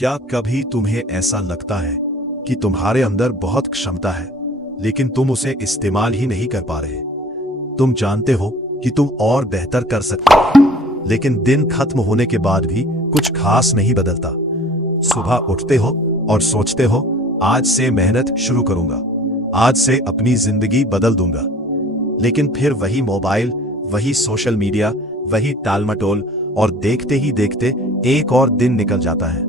क्या कभी तुम्हें ऐसा लगता है कि तुम्हारे अंदर बहुत क्षमता है, लेकिन तुम उसे इस्तेमाल ही नहीं कर पा रहे? तुम जानते हो कि तुम और बेहतर कर सकते हो, लेकिन दिन खत्म होने के बाद भी कुछ खास नहीं बदलता। सुबह उठते हो और सोचते हो, आज से मेहनत शुरू करूंगा, आज से अपनी जिंदगी बदल दूंगा। लेकिन फिर वही मोबाइल, वही सोशल मीडिया, वही टालमटोल, और देखते ही देखते एक और दिन निकल जाता है।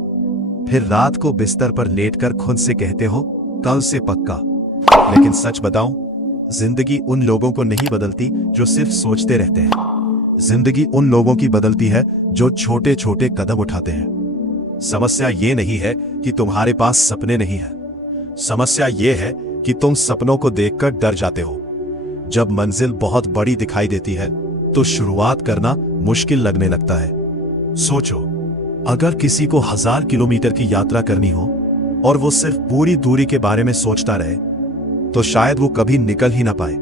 फिर रात को बिस्तर पर लेटकर खुद से कहते हो, कल से पक्का। लेकिन सच बताऊं, जिंदगी उन लोगों को नहीं बदलती जो सिर्फ सोचते रहते हैं। जिंदगी उन लोगों की बदलती है जो छोटे छोटे कदम उठाते हैं। समस्या ये नहीं है कि तुम्हारे पास सपने नहीं है, समस्या ये है कि तुम सपनों को देखकर डर जाते हो। जब मंजिल बहुत बड़ी दिखाई देती है तो शुरुआत करना मुश्किल लगने लगता है। सोचो, अगर किसी को 1000 किलोमीटर की यात्रा करनी हो और वो सिर्फ पूरी दूरी के बारे में सोचता रहे तो शायद वो कभी निकल ही ना पाए।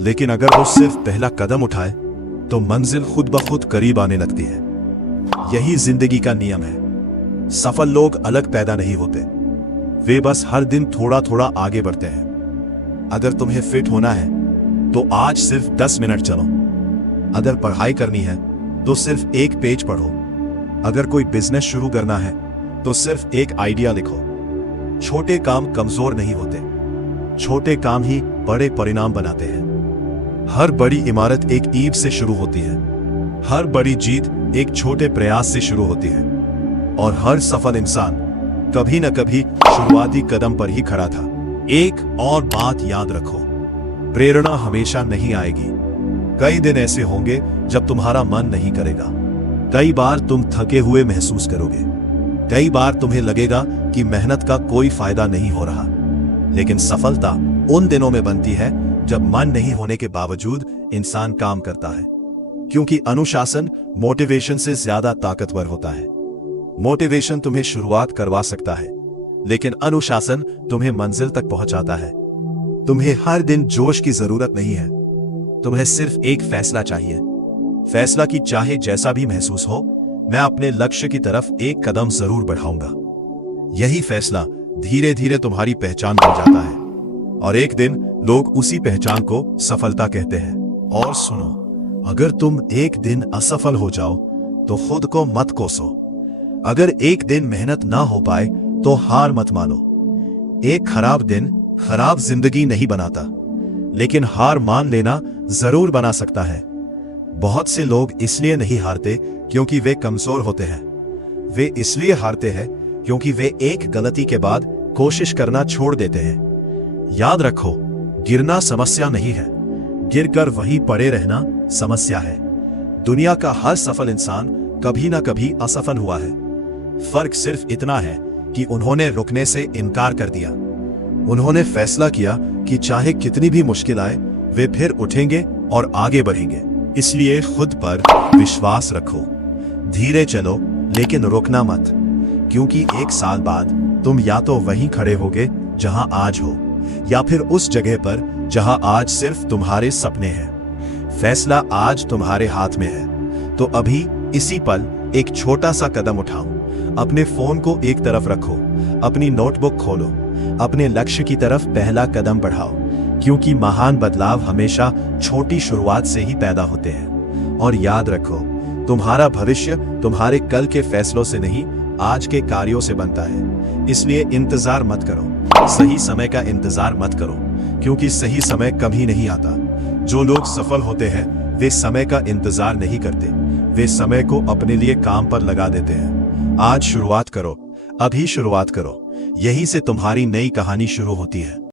लेकिन अगर वो सिर्फ पहला कदम उठाए तो मंजिल खुद ब खुद करीब आने लगती है। यही जिंदगी का नियम है। सफल लोग अलग पैदा नहीं होते, वे बस हर दिन थोड़ा थोड़ा आगे बढ़ते हैं। अगर तुम्हें फिट होना है तो आज सिर्फ 10 मिनट चलो। अगर पढ़ाई करनी है तो सिर्फ एक पेज पढ़ो। अगर कोई बिजनेस शुरू करना है तो सिर्फ एक आइडिया लिखो। छोटे काम कमजोर नहीं होते, छोटे काम ही बड़े परिणाम बनाते हैं। हर बड़ी इमारत एक ईंट से शुरू होती है, हर बड़ी जीत एक छोटे प्रयास से शुरू होती है, और हर सफल इंसान कभी न कभी शुरुआती कदम पर ही खड़ा था। एक और बात याद रखो, प्रेरणा हमेशा नहीं आएगी। कई दिन ऐसे होंगे जब तुम्हारा मन नहीं करेगा। कई बार तुम थके हुए महसूस करोगे, कई बार तुम्हें लगेगा कि मेहनत का कोई फायदा नहीं हो रहा। लेकिन सफलता उन दिनों में बनती है जब मन नहीं होने के बावजूद इंसान काम करता है, क्योंकि अनुशासन मोटिवेशन से ज्यादा ताकतवर होता है। मोटिवेशन तुम्हें शुरुआत करवा सकता है, लेकिन अनुशासन तुम्हें मंजिल तक पहुंचाता है। तुम्हें हर दिन जोश की जरूरत नहीं है, तुम्हें सिर्फ एक फैसला चाहिए। फैसला कि चाहे जैसा भी महसूस हो, मैं अपने लक्ष्य की तरफ एक कदम जरूर बढ़ाऊंगा। यही फैसला धीरे धीरे तुम्हारी पहचान बन जाता है, और एक दिन लोग उसी पहचान को सफलता कहते हैं। और सुनो, अगर तुम एक दिन असफल हो जाओ तो खुद को मत कोसो। अगर एक दिन मेहनत ना हो पाए तो हार मत मानो। एक खराब दिन खराब जिंदगी नहीं बनाता, लेकिन हार मान लेना जरूर बना सकता है। बहुत से लोग इसलिए नहीं हारते क्योंकि वे कमजोर होते हैं, वे इसलिए हारते हैं क्योंकि वे एक गलती के बाद कोशिश करना छोड़ देते हैं। याद रखो, गिरना समस्या नहीं है, गिरकर वहीं पड़े रहना समस्या है। दुनिया का हर सफल इंसान कभी ना कभी असफल हुआ है। फर्क सिर्फ इतना है कि उन्होंने रुकने से इनकार कर दिया। उन्होंने फैसला किया कि चाहे कितनी भी मुश्किल आए, वे फिर उठेंगे और आगे बढ़ेंगे। इसलिए खुद पर विश्वास रखो, धीरे चलो, लेकिन रुकना मत, क्योंकि एक साल बाद तुम या तो वहीं खड़े होगे जहां आज हो, या फिर उस जगह पर जहां आज सिर्फ तुम्हारे सपने हैं। फैसला आज तुम्हारे हाथ में है, तो अभी इसी पल एक छोटा सा कदम उठाओ। अपने फोन को एक तरफ रखो, अपनी नोटबुक खोलो, अपने लक्ष्य की तरफ पहला कदम बढ़ाओ, क्योंकि महान बदलाव हमेशा छोटी शुरुआत से ही पैदा होते हैं। और याद रखो, तुम्हारा भविष्य तुम्हारे कल के फैसलों से नहीं, आज के कार्यों से बनता है। इसलिए इंतजार मत करो, सही समय का इंतजार मत करो, क्योंकि सही समय कभी नहीं आता। जो लोग सफल होते हैं वे समय का इंतजार नहीं करते, वे समय को अपने लिए काम पर लगा देते हैं। आज शुरुआत करो, अभी शुरुआत करो, यहीं से तुम्हारी नई कहानी शुरू होती है।